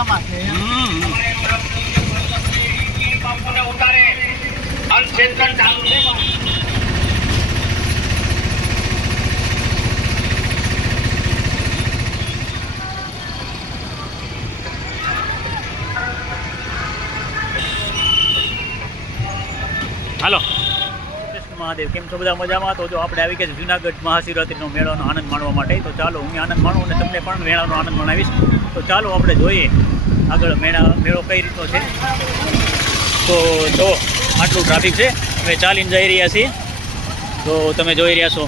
મેળામાં છે. હાલો મહાદેવ, કેમ છો બધા? મજામાં? તો જો આપણે આવી ગયા જુનાગઢ મહાશિવરાત્રિનો મેળાનો આનંદ માણવા માટે. તો ચાલો હું આનંદ માણું અને તમને પણ મેળાનો આનંદ માણાવીશ. તો ચાલો આપણે જોઈએ આગળ મેળો કઈ રીતનો છે. તો જો આટલું ટ્રાફિક છે, અમે ચાલીને જઈ રહ્યા છીએ. તો તમે જોઈ રહ્યા છો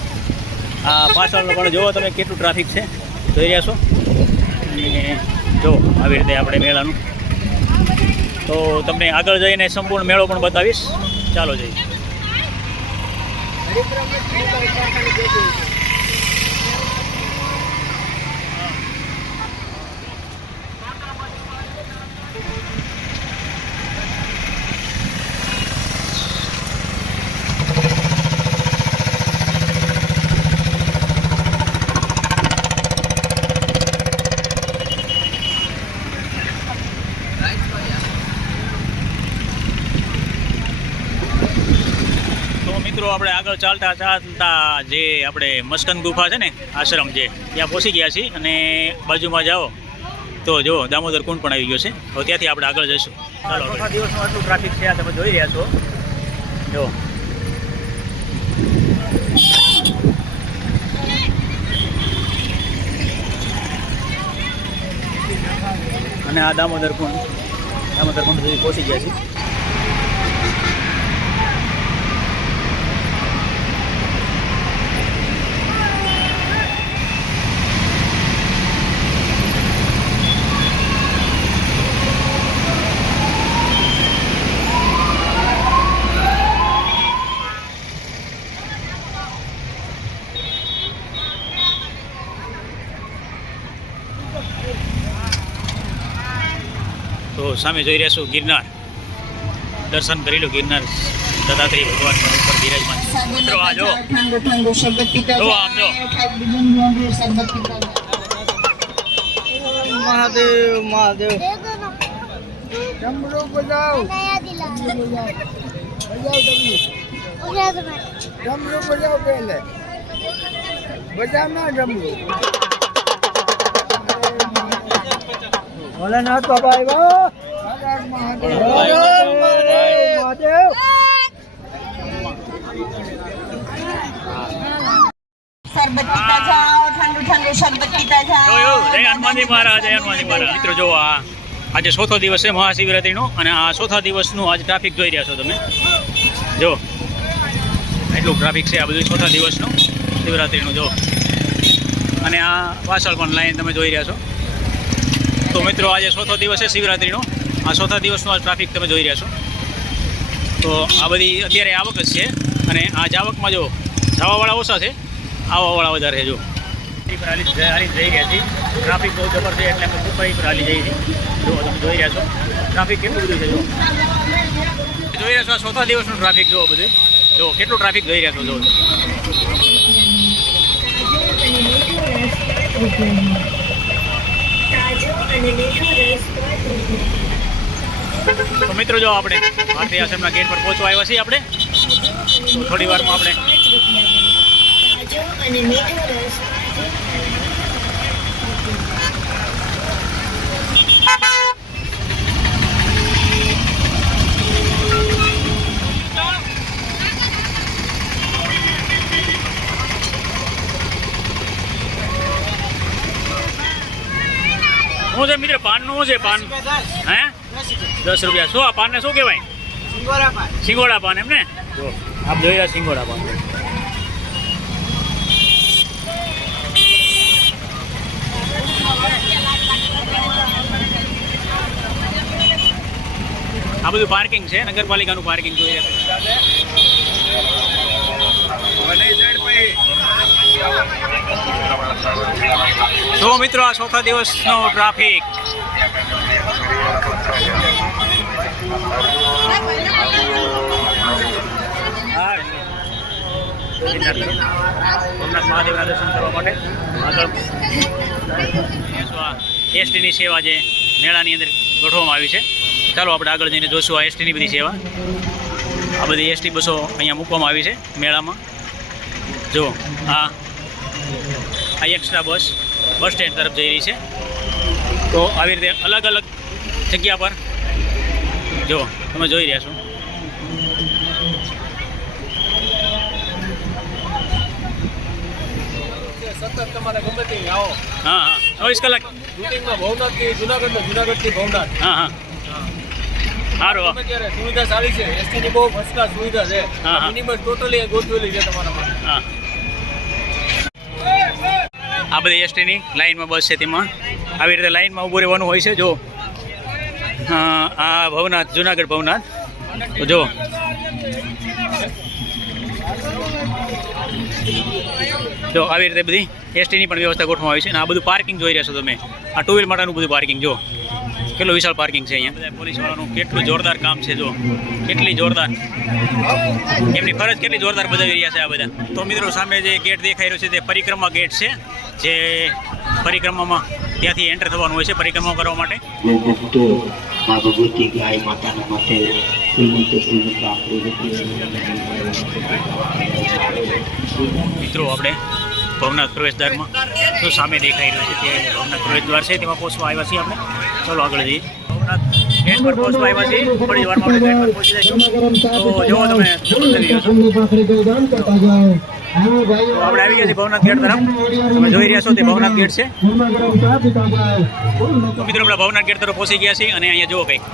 આ પાછળનો પણ જુઓ તમે કેટલું ટ્રાફિક છે, જોઈ રહ્યા છો. અને જો આવી રીતે આપણે મેળાનું, તો તમને આગળ જઈને સંપૂર્ણ મેળો પણ બતાવીશ. ચાલો જઈએ. આપણે આગળ ચાલતા ચાલતા જે આપણે મસ્કન ગુફા છે ને, આશ્રમ જે, ત્યાં પહોંચી ગયા છીએ. અને બાજુમાં જાઓ તો જો દામોદર કુંડ પણ આવી ગયો છે. હવે ત્યાંથી આપણે આગળ જઈશું. ચાલો. ચોથા દિવસનું આટલું ટ્રાફિક છે, આ તમે જોઈ રહ્યા છો. જો અને આ દામોદર કુંડ સુધી પહોંચી ગયા છીએ. તો સામે જોઈ રહ્યા છો ગિરનાર. દર્શન કરી લો. ગિરનાર દત્તાત્રેય ભગવાન પણ ઉપર બિરાજમાન છે. મિત્રો આ જો આમ જો મહાદેવ મહાદેવ ડમરૂ બજાવ ડમરૂ બજાવ પહેલે બજાવ ના ડમરૂ. ભોલેનાથ બાબા આવ્યા. મહાદેવ મહાદેવ. શરબત પીતા જાઓ, ઠંડુ ઠંડુ શરબત પીતા જાઓ. જય હનુમાનજી મહારાજ, જય હનુમાનજી મહારાજ. મિત્રો જો આજે ચોથો દિવસ છે મહાશિવરાત્રિનો, અને આ ચોથા દિવસનું આજે ટ્રાફિક જોઈ રહ્યા છો તમે. જો એટલું ટ્રાફિક છે આ બધું ચોથા દિવસનું શિવરાત્રિનું. જો અને આ પાછળ પણ લાઈન તમે જોઈ રહ્યા છો. તો મિત્રો આજે ચોથો દિવસ છે શિવરાત્રિનો. આ ચોથા દિવસનું આ ટ્રાફિક તમે જોઈ રહ્યા છો. તો આ બધી અત્યારે આવક જ છે, અને આ જ આવકમાં જો જવાવાળા ઓછા છે, આવવાવાળા વધારે છે. જો પર હાલી જઈ રહ્યા છીએ. ટ્રાફિક બહુ જબર છે એટલે અમે કુપાઈ પર હાલી જઈએ છીએ. જો તમે જોઈ રહ્યા છો ટ્રાફિક કેટલું બધું છે. જો જોઈ રહ્યા છો આ ચોથા દિવસનું ટ્રાફિક. જો બધું જો કેટલું ટ્રાફિક જોઈ રહ્યા છો. જો તો મિત્રો જો આપણે ભારતીય આશ્રમના ગેટ પર પહોંચવા આવ્યા છીએ. આપણે થોડી વારમાં આપણે શું છે મિત્ર? પાનનું શું છે? પાન હે 10 રૂપિયા. શું આ પાનને શું કહેવાય? સિંગોડા પાન. એમ ને? જો આપ જોઈ રહ્યા સિંગોડા પાન. આ બધું પાર્કિંગ છે, નગરપાલિકાનું પાર્કિંગ જોઈ રહ્યા. તો મિત્રો આ ચોથા દિવસનો ટ્રાફિક. સોમનાથ મહાદેવના દર્શન કરવા માટે આગળ એસટીની સેવા છે. મેળાની અંદર ગોઠવવામાં આવી છે. ચાલો આપણે આગળ જઈને જોશું આ એસટીની બધી સેવા. આ બધી એસટી બસો અહીંયા મૂકવામાં આવી છે મેળામાં. જો આ એક્સ્ટ્રા બસ સ્ટેન્ડ તરફ જઈ રહી છે. તો આવી રીતે અલગ અલગ જગ્યા પર જો તમે જોઈ રહ્યા છો. સતત તમારે ગમે તે આવો. હા 24 કલાક. શૂટિંગમાં ભવનાથથી જુનાગઢથી ભવનાથ. હા સારું. ગમે ત્યારે સુવિધા સારી છે. એસટીની બહુ ફર્સ્ટ ક્લાસ સુવિધા છે. હા. મિની બસ ટોટલી ગોઠવેલી છે તમારા માટે. હા આ બધી એસટીની લાઇનમાં બસ છે. તેમાં આવી રીતે લાઇનમાં ઊભું રહેવાનું હોય છે. જો આ ભવનાથ જુનાગઢ ભવનાથ. તો જો આવી રીતે બધી એસટીની પણ વ્યવસ્થા ગોઠવવામાં આવી છે. અને આ બધું પાર્કિંગ જોઈ રહ્યા છો તમે. આ ટુ વ્હીલ માટેનું બધું પાર્કિંગ જો કેટલું વિશાળ પાર્કિંગ છે અહીંયા. બધા પોલીસવાળાનું કેટલું જોરદાર કામ છે. જો કેટલી જોરદાર એમની ફરજ કેટલી જોરદાર બજાવી રહ્યા છે આ બધા. તો મિત્રો સામે જે ગેટ દેખાઈ રહ્યો છે તે પરિક્રમા ગેટ છે. જે પરિક્રમામાં ત્યાંથી એન્ટર થવાનું હોય છે પરિક્રમા કરવા માટે. ભક્તો મા ભગવતી ગાય માતાના માટે મિત્રો આપણે ભવનાથ પ્રવેશદ્વારમાં તો સામે દેખાઈ રહ્યું છે તે ભવનાથ પ્રવેશદ્વાર છે. તેમાં પહોંચવા આવ્યા છીએ આપણે. ચાલો આગળ જઈએ. ભવનાથ ગેટ પર પહોંચવા આવ્યા છીએ. થોડી વારમાં આપણે ગેટ પર પહોંચી જઈશું. તો જો તમે આપણે આવી ગયા છીએ ભવનાથ ગેટ તરફ. તમે જોઈ રહ્યા છો તે ભવનાથ ગેટ છે. તો મિત્રો આપણે ભવનાથ ગેટ તરફ પહોંચી ગયા છીએ. અને અહીંયા જુઓ કંઈક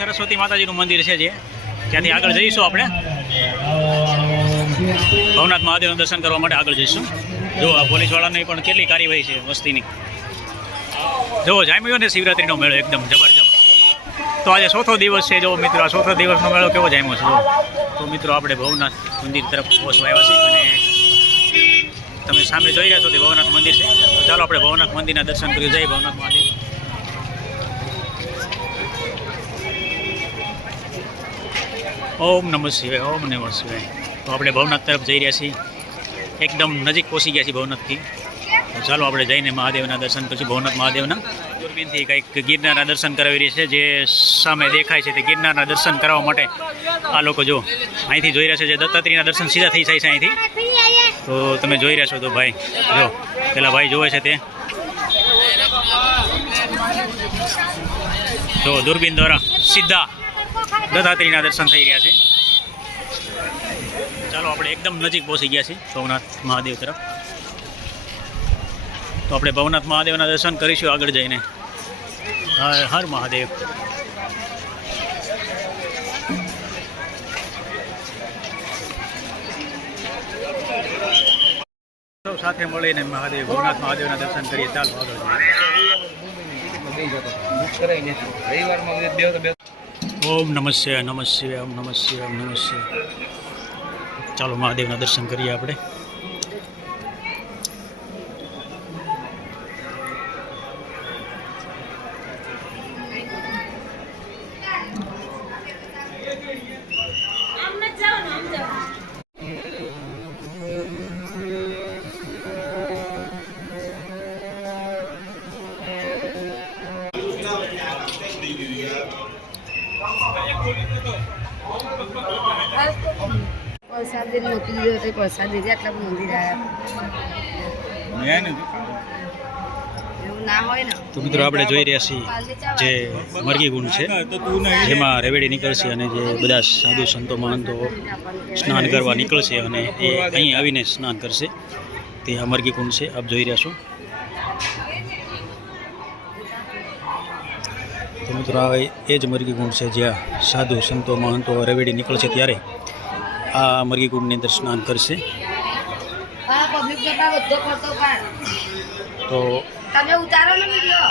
સરસ્વતી માતાજીનું મંદિર છે. જે ત્યાંથી આગળ જઈશું આપણે ભવનાથ મહાદેવનું દર્શન કરવા માટે આગળ જઈશું. જો આ પોલીસવાળાની પણ કેટલી કાર્યવાહી છે વસ્તીની. જો જામ્યો ને શિવરાત્રીનો મેળો એકદમ જબરજસ્ત. તો આજે ચોથો દિવસ છે. જો મિત્રો આ ચોથો દિવસનો મેળો કેવો જામ્યો છે. જો તો મિત્રો આપણે ભવનાથ મંદિર તરફ પહોંચવા આવ્યા છીએ. અને તમે સામે જોઈ રહ્યા છો તે ભવનાથ મંદિર છે. તો ચાલો આપણે ભવનાથ મંદિરના દર્શન કરી જઈએ. ભવનાથ મહાદેવ. ઓમ નમઃ શિવાય. ઓમ નમઃ શિવાય. તો આપણે ભવનાથ તરફ જઈ રહ્યા છીએ. એકદમ નજીક પહોંચી ગયા છીએ ભવનાથથી. તો ચાલો આપણે જઈને મહાદેવના દર્શન કરીશું. ભવનાથ મહાદેવના દૂરબીનથી કંઈક ગિરનારના દર્શન કરાવી રહ્યા છે. જે સામે દેખાય છે તે ગિરનારના દર્શન કરાવવા માટે આ લોકો જો અહીંથી જોઈ રહ્યા છે. જે દત્તાત્રેયના દર્શન સીધા થઈ જાય છે અહીંથી. તો તમે જોઈ રહ્યા છો. તો ભાઈ જો પેલા ભાઈ જોવે છે તે જો દૂરબીન દ્વારા સીધા દત્તાત્રેયના દર્શન થઈ રહ્યા છે. ચાલો આપણે એકદમ નજીક પહોંચી ગયા છીએ ભવનાથ મહાદેવ તરફ. તો આપણે ભવનાથ મહાદેવના દર્શન કરીશું આગળ જઈને. હર હર મહાદેવ. સૌ સાથે મળીને ભવનાથ મહાદેવના દર્શન કરીએ. ચાલો આગળ જઈએ. ઓમ નમઃ શિવાય. નમઃ શિવાય. ઓમ નમઃ શિવાય. ઓમ નમઃ શિવાય. ચાલો મહાદેવના દર્શન કરીએ આપણે. પ્રસાદી મોકલી દીધો તો પ્રસાદી આટલા મંદિર આવ્યા એવું ના હોય ને. તો મિત્રો આપણે જોઈ રહ્યા છીએ જે મરઘી કુંડ છે. જેમાં રેવેડી નીકળશે અને જે બધા સાધુ સંતો મહંતો સ્નાન કરવા નીકળશે અને એ અહીં આવીને સ્નાન કરશે. તે આ મરઘી કુંડ છે. આપ જોઈ રહ્યા છો. તો મિત્રો આ એ જ મરઘી કુંડ છે જ્યાં સાધુ સંતો મહંતો રેવેડી નીકળશે ત્યારે આ મરઘી કુંડની અંદર સ્નાન કરશે. પબ્લિક જતા બધો ખર્ચો કાઢ તો તમે ઉતારો ને વિડિયો.